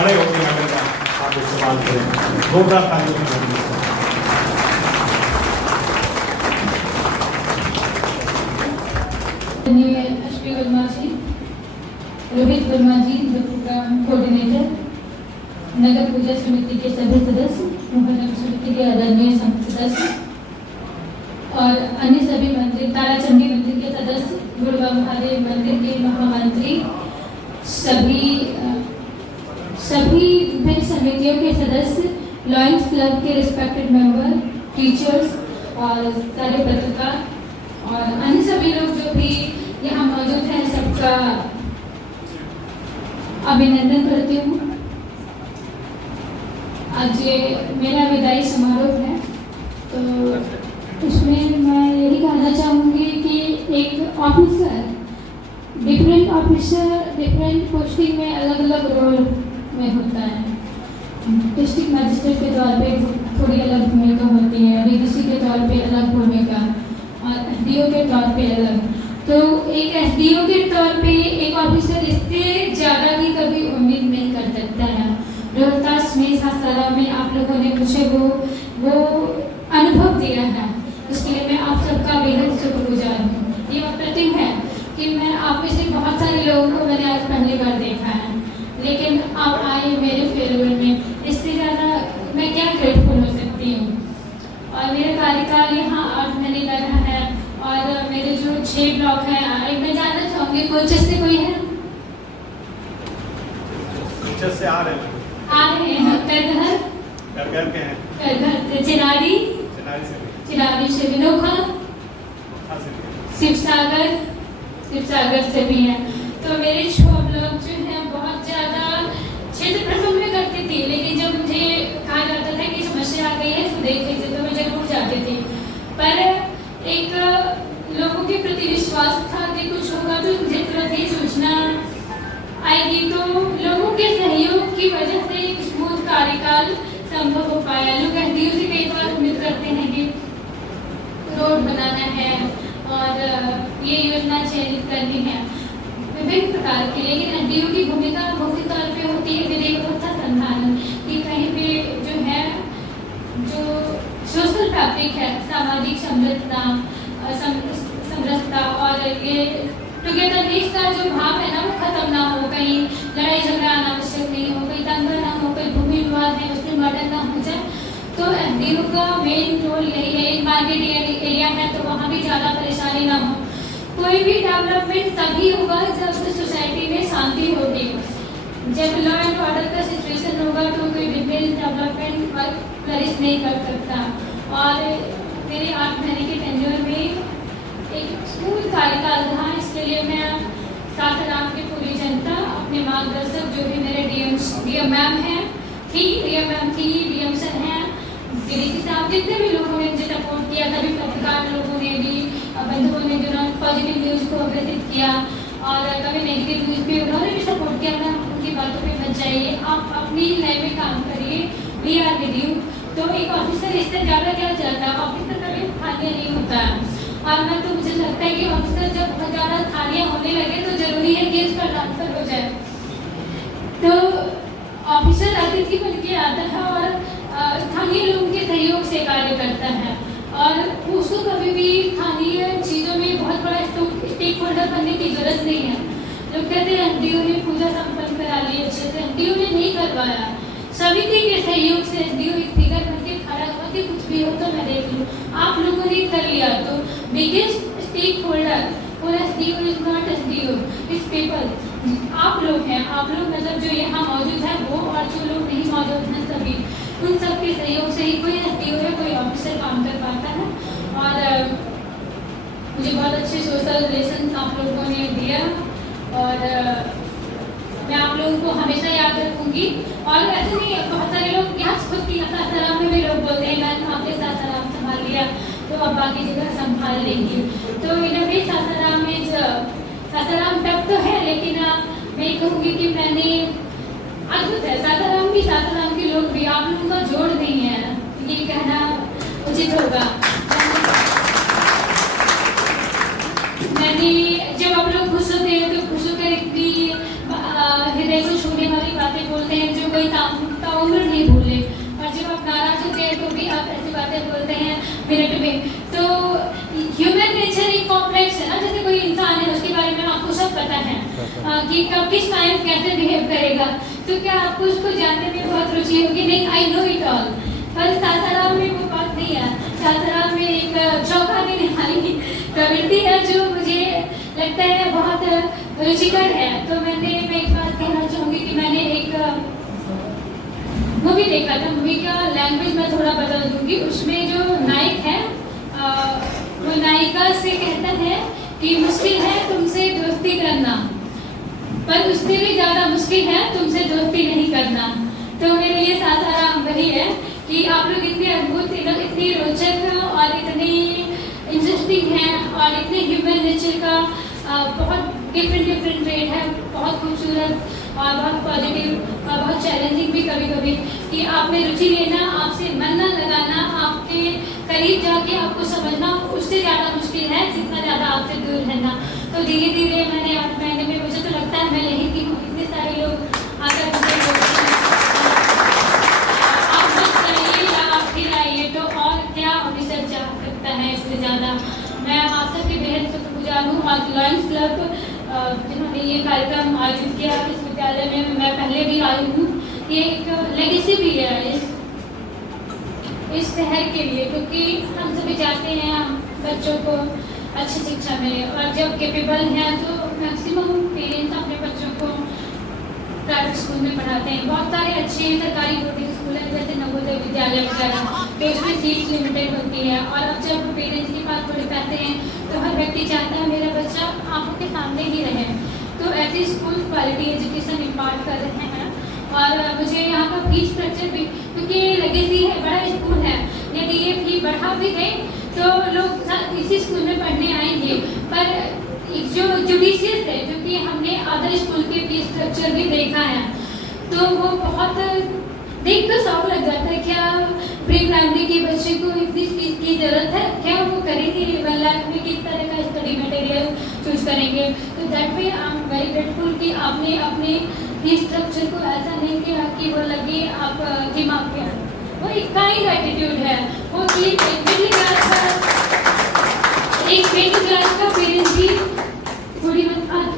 खड़े होकर मैडम का आप इस्तेमाल करें। जोरदार तालियों से अश्वी वर्मा जी, रोहित वर्मा जी, द प्रोग्राम कोऑर्डिनेटर, नगर पूजा समिति के सभी सदस्य, मुहर्रम समिति के आदरणीय सदस्य और अन्य सभी मंदिर, ताराचंडी मंदिर के सदस्य, गुरुवा महादेव मंदिर के महामंत्री, सभी विभिन्न समितियों के सदस्य, लॉयंस क्लब के रिस्पेक्टेड मेंबर, टीचर्स और सारे पत्रकार और अन्य सभी लोग जो भी यहाँ मौजूद हैं, सबका अभिनंदन करती हूँ। आज ये मेरा विदाई समारोह है, तो इसमें मैं यही कहना चाहूँगी कि एक ऑफिसर, डिफरेंट पोस्टिंग में अलग अलग रोल में होता है। डिस्ट्रिक्ट मजिस्ट्रेट के तौर पे थोड़ी अलग भूमिका होती है, डीडीसी के तौर पे अलग भूमिका और एसडीओ के तौर पे अलग। तो एक एसडीओ के तौर पे एक ऑफिसर इससे ज़्यादा की कभी उम्मीद नहीं कर सकता है। रोहतास में, सासाराम में आप लोगों ने मुझे वो अनुभव दिया है, उसके लिए मैं आप सबका बेहद शुक्रगुजार हूँ। ये अप्रतिम है कि मैं आप में से बहुत सारे लोगों को मैंने आज पहली बार देखा है, लेकिन आप आए मेरे फेयरवेल में, इससे ज़्यादा मैं क्या ग्रेटफुल हो सकती हूँ। और मेरा कार्यकाल यहाँ 8 महीने का रहा है और मेरे जो 6 ब्लॉक हैं, एक मैं जानना चाहूँगी कोचेस से कोई है? कोचेस से आ रहे हैं घर के हैं, घर से चिरारी से विनोखा, शिवसागर से भी हैं। तो मेरे 6 ब्लॉक जो हैं बहुत ज़्यादा क्षेत्रफल में करती थी, लेकिन जब मुझे कहा जाता था कि समस्या आ गई है तो देख लीजिए, तो मैं जरूर जाती थी। पर एक लोगों के प्रति विश्वास था कि कुछ होगा तो मुझे तुरंत ही सूचना आएगी, तो लोगों के सहयोग की वजह से एक स्मूथ कार्यकाल संभव हो पाया। लोग एसडीओ से कई बार उम्मीद करते हैं कि रोड बनाना है और ये योजना चयनित करनी है विभिन्न प्रकार की, लेकिन एसडीओ की भूमिका मुख्य तौर पे होती है विधि व्यवस्था संधारण कि कहीं पे जो है जो सोशल फैब्रिक है, सामाजिक समरसता और ये टुगेदरनेस का जो भाव है ना वो खत्म ना हो, कहीं लड़ाई झगड़ा अनावश्यक नहीं हो, कहीं दंगा ना हो, कोई भूमि विवाद है उसमें मर्डर ना हो जाए। तो एसडीओ का मेन रोल यही है। एक मार्केट एरिया है तो वहाँ भी ज़्यादा परेशानी ना हो। कोई भी डेवलपमेंट तभी होगा जब सोसाइटी में शांति होगी, जब लॉ एंड ऑर्डर का सिचुएशन होगा तो कोई विभिन्न डेवलपमेंट वर्क फ्लरिश नहीं कर सकता। और मेरे 8 महीने के टेन्योर में एक स्मूथ कार्यकाल रहा, इसके लिए मैं सासाराम की पूरी जनता, अपने मार्गदर्शक जो भी मेरे डीएम मैम हैं, डीएम सर हैं, डीडीसी साहब, जितने भी लोगों ने मुझे सपोर्ट किया, तभी पत्रकार लोगों ने भी, बंधुओं ने जो पॉजिटिव न्यूज़ को अग्रसित किया और कभी नेगेटिव न्यूज़ पे उन्होंने भी सपोर्ट किया। मैं उनकी बातों पे मत जाइए, आप अपनी लाइन में काम करिए, वी आर विद यू। तो एक ऑफिसर इससे ज़्यादा क्या चाहता है? ऑफिसर कभी खाली नहीं होता है और मैं तो मुझे लगता है कि ऑफिसर जब बहुत ज़्यादा थालियाँ होने लगे तो जरूरी है कि इसका ट्रांसफर हो जाए। तो ऑफिसर अतिथि बन के आता है और स्थानीय लोगों के सहयोग से कार्य करता है और उसको कभी भी स्थानीय चीज़ों में बहुत बड़ा स्टेक होल्डर बनने की जरूरत नहीं है। लोग कहते हैं एसडीओ ने पूजा संपन्न करा ली, अच्छे से एसडीओ ने नहीं करवाया, समिति के सहयोग से एसडीओ एक फिगर बन के खड़ा हुआ कि कुछ भी हो तो मैं देख लूँ। आप लोगों ने कर लिया तो बिगेस्ट स्टेक होल्डर और SDO is not SDO, it's people. आप लोग हैं, आप लोग मतलब जो यहाँ मौजूद है वो और जो लोग नहीं मौजूद हैं सभी, उन सब के सहयोग से ही कोई एसडीओ या कोई ऑफिसर काम कर पाता है। और मुझे बहुत अच्छे सोशल रिलेशन आप लोगों ने दिया और मैं आप लोगों को हमेशा याद रखूंगी। और ऐसे नहीं, बहुत सारे लोग यहाँ खुद की सासाराम में भी लोग बोलते हैं मैम आपने सासाराम संभाल लिया तो अब बाकी जगह संभाल लेंगी। तो इन्हें भी सासाराम में सासाराम टफ तो है, लेकिन मैं कहूँगी कि मैंने अद्भुत है सासाराम के लोग भी, आप लोगों का जोड़ नहीं है, ये कहना उचित होगा। मैंने जब आप लोग खुश होते हैं तो खुश होकर इतनी हृदय को छूने वाली बातें बोलते हैं जो उम्र नहीं भूले, और जब आप नाराज होते हैं तो भी आप ऐसी बातें बोलते हैं मिनट में। तो ह्यूमन नेचर एक कॉम्प्लेक्स है ना, जैसे कोई इंसान है उसके बारे में आपको सब पता है कि कब किस टाइम कैसे बिहेव करेगा, तो क्या आपको उसको जानने में बहुत रुचि होगी? नहीं, आई नो इट ऑल। पर सासाराम में वो बात नहीं है। सासाराम में एक चौंका देने वाली प्रवृत्ति है जो मुझे लगता है बहुत रुचिकर है। तो मैं एक बात कहना चाहूँगी कि मैंने एक मूवी देखा था, मूवी का लैंग्वेज मैं थोड़ा बदल दूंगी। उसमें जो नायक है वो नायिका से कहता है कि मुश्किल है तुमसे दोस्ती करना, पर उससे भी ज़्यादा मुश्किल है तुमसे दोस्ती नहीं करना। तो मेरे लिए सासाराम वही है कि आप लोग इतने अद्भुत, इतनी रोचक और इतनी इंटरेस्टिंग हैं, और इतने ह्यूमन नेचर का बहुत डिफरेंट ट्रेड है, बहुत खूबसूरत और बहुत पॉजिटिव और बहुत चैलेंजिंग भी कभी कभी, कि आप में रुचि लेना, आपसे मन न लगाना, आपके करीब जाके आपको समझना उससे ज़्यादा मुश्किल है जितना ज़्यादा आपसे दूर रहना। तो धीरे धीरे मैंने 8 महीने में, मुझे तो लगता है मैं यही की हूँ, इतने सारे लोग आकर मुझे बोलते हैं आप मत जाइए या आप फिर आइए, तो और क्या ऑफिसर चाह सकता है इससे ज़्यादा। मैं आप सबके बेहद शुक्रगुजार हूँ। आज लायंस क्लब जिन्होंने ये कार्यक्रम आयोजित किया इस विद्यालय में, मैं पहले भी आई हूँ, ये एक लेगेसी भी है इस शहर के लिए, क्योंकि हम सभी चाहते हैं बच्चों को अच्छी शिक्षा मिले, और जब कैपेबल हैं तो मैक्सिमम पेरेंट्स अपने बच्चों को प्राइवेट स्कूल में पढ़ाते हैं। बहुत सारे अच्छे सरकारी बोर्डिंग स्कूल हैं जैसे नवोदय विद्यालय वगैरह, तो इसमें सीट्स लिमिटेड होती है, और अब जब पेरेंट्स के पास थोड़े पैसे हैं तो हर व्यक्ति चाहता है मेरा बच्चा आंखों के सामने ही रहे। तो ऐसे स्कूल क्वालिटी एजुकेशन इम्पार्ट कर रहे हैं, और मुझे यहाँ का फीस स्ट्रक्चर भी, क्योंकि लेगेसी है, बड़ा स्कूल है, यदि ये फी बढ़ा भी गए तो लोग इसी स्कूल में पढ़ने आएंगे। पर जो जुडिशियस है, क्योंकि हमने अदर स्कूल के फीस स्ट्रक्चर भी देखा है, तो वो बहुत देख कर शौक लग जाता है। क्या प्री प्राइमरी के बच्चे को इतनी फीस की जरूरत है? क्या वो करेंगे 1 लाख में? किस तरह का स्टडी मटेरियल चूज करेंगे? तो that way I am very grateful कि आपने अपने फीस स्ट्रक्चर को ऐसा नहीं किया कि वो लगे आप दिमाग पे। वो एक काइंड एटीट्यूड है, वो कि एक मिडिल क्लास का पेरेंट्स भी थोड़ी बहुत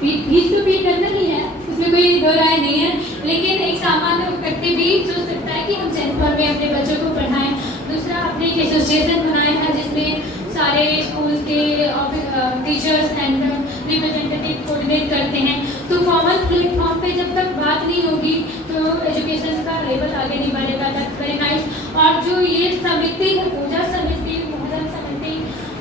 फीस तो पे करना ही है, उसमें कोई दो राय नहीं है, लेकिन एक सामान्य व्यक्ति भी सोच सकता है कि हम सेंटर में अपने बच्चों को पढ़ाएं। दूसरा, आपने एक एसोसिएशन बनाया है जिसमें सारे स्कूल के टीचर्स एंड रिप्रेजेंटेटिव कोऑर्डिनेट करते हैं। तो कॉमन प्लेटफॉर्म पे जब तक बात नहीं होगी तो एजुकेशन का लेवल आगे नहीं बढ़ेगा। That's very nice. और जो ये समिति है, पूजा समिति, मोहल्ला समिति,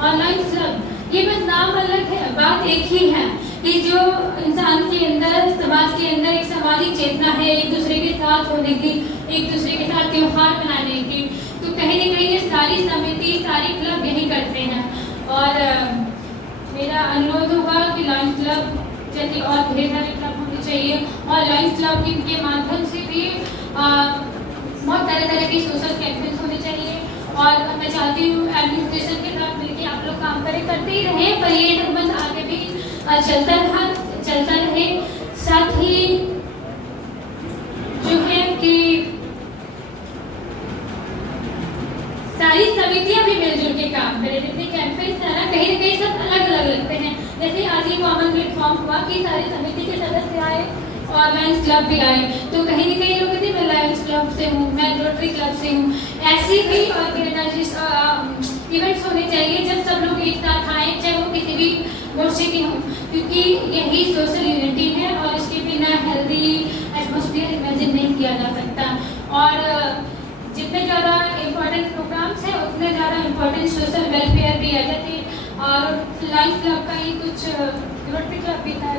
ऑनलाइन क्लब, ये बस नाम अलग है, बात एक ही है कि जो इंसान के अंदर, समाज के अंदर एक सामाजिक चेतना है, एक दूसरे के साथ होने की, एक दूसरे के साथ त्योहार मनाने की। तो कहीं ना कहीं ये सारी समिति, सारी क्लब यही करते हैं। और मेरा अनुरोध होगा कि लायंस क्लब जैसे और ढेर सारे क्लब होने चाहिए, और लायंस क्लब के माध्यम से भी बहुत तरह के सोशल कैंपेन्स होने चाहिए। और मैं चाहती हूँ एडमिनिस्ट्रेशन के साथ मिलकर आप लोग काम करते ही रहे, पर ये संबंध आगे भी चलता रहे। साथ ही जो है कि सारी समितियां भी मिलजुल के काम करें। जितने कैंपेन्स है ना, कहीं ना कहीं सब अलग अलग लगते हैं। जैसे आज ये कॉमन प्लेटफॉर्म हुआ कि सारी समिति के सदस्य आए और लायंस क्लब भी आए, तो कहीं ना कहीं लोग कहते हैं मैं लायंस क्लब से हूँ, मैं रोटरी क्लब से हूँ। ऐसी भी इवेंट्स होने चाहिए जब सब लोग एक साथ आए, चाहे वो किसी भी मोर्चे के हों, क्योंकि यही सोशल यूनिटी है, और इसके बिना हेल्दी एटमॉस्फेयर इमेजिन नहीं किया जा सकता। और जितने ज़्यादा इम्पोर्टेंट प्रोग्राम्स हैं उतने ज़्यादा इम्पोर्टेंट सोशल वेलफेयर भी आ जाते हैं। और लायंस क्लब का ही कुछ, रोटरी क्लब भी था,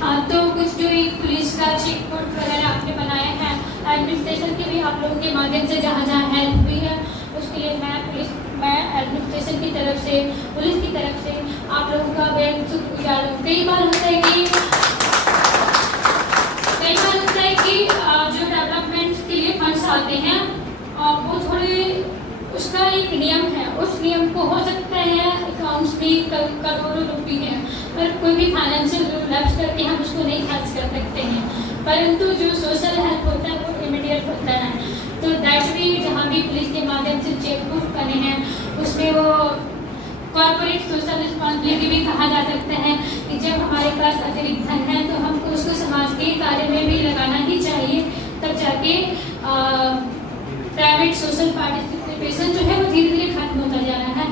हाँ, तो कुछ जो एक पुलिस का चेक पोस्ट वगैरह आपने बनाया है, एडमिनिस्ट्रेशन के भी आप लोगों के माध्यम से जहाँ जहाँ हेल्प हुई है उसके लिए मैं एडमिनिस्ट्रेशन की तरफ से, पुलिस की तरफ से आप लोगों का बेहद शुक्रगुजार हूँ। कई बार होता है कि जो डेवलपमेंट के लिए फंड्स आते हैं वो थोड़े, उसका एक नियम है, उस नियम को हो सकता है अकाउंट्स में करोड़ों रुपये हैं, पर कोई भी फाइनेंशियल रूल लैप्स करके हम उसको नहीं खर्च कर सकते हैं। परंतु जो सोशल हेल्प होता है वो सेपरेट होता है। तो दैट भी जहाँ भी पुलिस के माध्यम से चेक बुक बने हैं उसमें वो कॉर्पोरेट सोशल रिस्पॉन्सिबिलिटी भी कहा जा सकता है कि जब हमारे पास अतिरिक्त धन है तो हमको उसको समाज के कार्य में भी लगाना ही चाहिए, तब जाके प्राइवेट सोशल पार्टिसिपेशन जो है वो धीरे धीरे खत्म होता जा रहा है।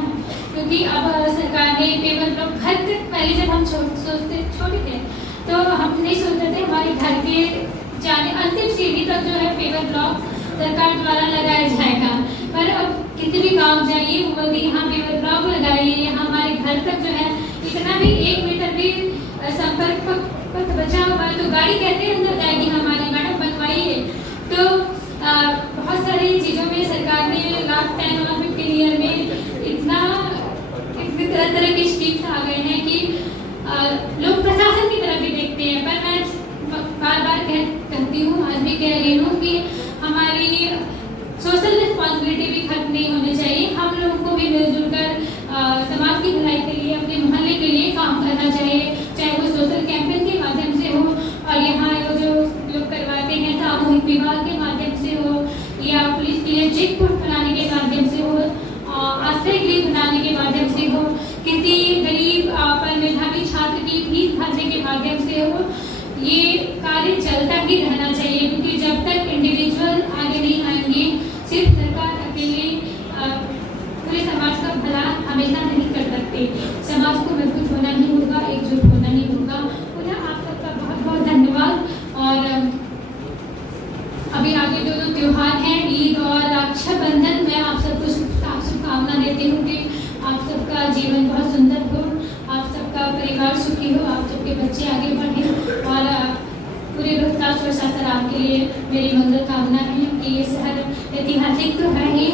क्योंकि अब सरकार ने पेवर ब्लॉक घर तक, पहले जब हम छोटे थे तो हम नहीं सोचते थे हमारे घर के जाने अंतिम सीढ़ी तक जो है पेवर ब्लॉक सरकार द्वारा लगाया जाएगा, पर अब किसी भी गांव जाइए वो बोलते यहाँ पेवर ब्लॉक लगाइए, यहाँ हमारे घर तक जो है इतना भी 1 मीटर भी संपर्क पथ बचा हुआ है तो गाड़ी कैसे अंदर जाएगी हमारी, मैडम बनवाइए। तो बहुत सारी चीज़ों में सरकार ने लास्ट 10 और 15 ईयर में इतनी तरह तरह की स्कीम्स आ गए हैं कि लोग प्रशासन की तरफ भी देखते हैं। पर मैं बार बार कहती हूँ, आज भी कह रही हूँ कि हमारी सोशल रिस्पॉन्सिबिलिटी भी खत्म नहीं होनी चाहिए। हम लोगों को भी मिलजुल कर समाज की भलाई के लिए, अपने मोहल्ले के लिए काम करना चाहिए, चाहे वो सोशल कैंपेन के माध्यम से हो और यहाँ वो जो लोग करवाते हैं सामूहिक विवाह के माध्यम से हो या पुलिस के लिए चेक पोस्ट बनाने के माध्यम से हो, आश्रय गृह बनाने के माध्यम से हो, किसी गरीब पर मेधावी छात्र की फीस भरने के माध्यम से हो, ये कार्य चलता ही रहना चाहिए। क्योंकि जब तक इंडिविजुअल आगे नहीं आएंगे, सिर्फ सरकार अकेले पूरे समाज का भला हमेशा नहीं कर सकते। समाज को मजबूत होना ही होगा, एकजुट होना ही होगा। पुनः आप सबका बहुत बहुत धन्यवाद। और अभी आगे जो त्योहार हैं, ईद और रक्षाबंधन, मैं आप सबको शुभकामना देती हूँ कि आप सबका जीवन बहुत सुंदर हो, आप सबका परिवार सुखी हो, आप सबके बच्चे आगे बढ़ें और पूरे रोहतास और सासाराम के लिए मेरी मंगल कामना है कि ये शहर ऐतिहासिक तो है ही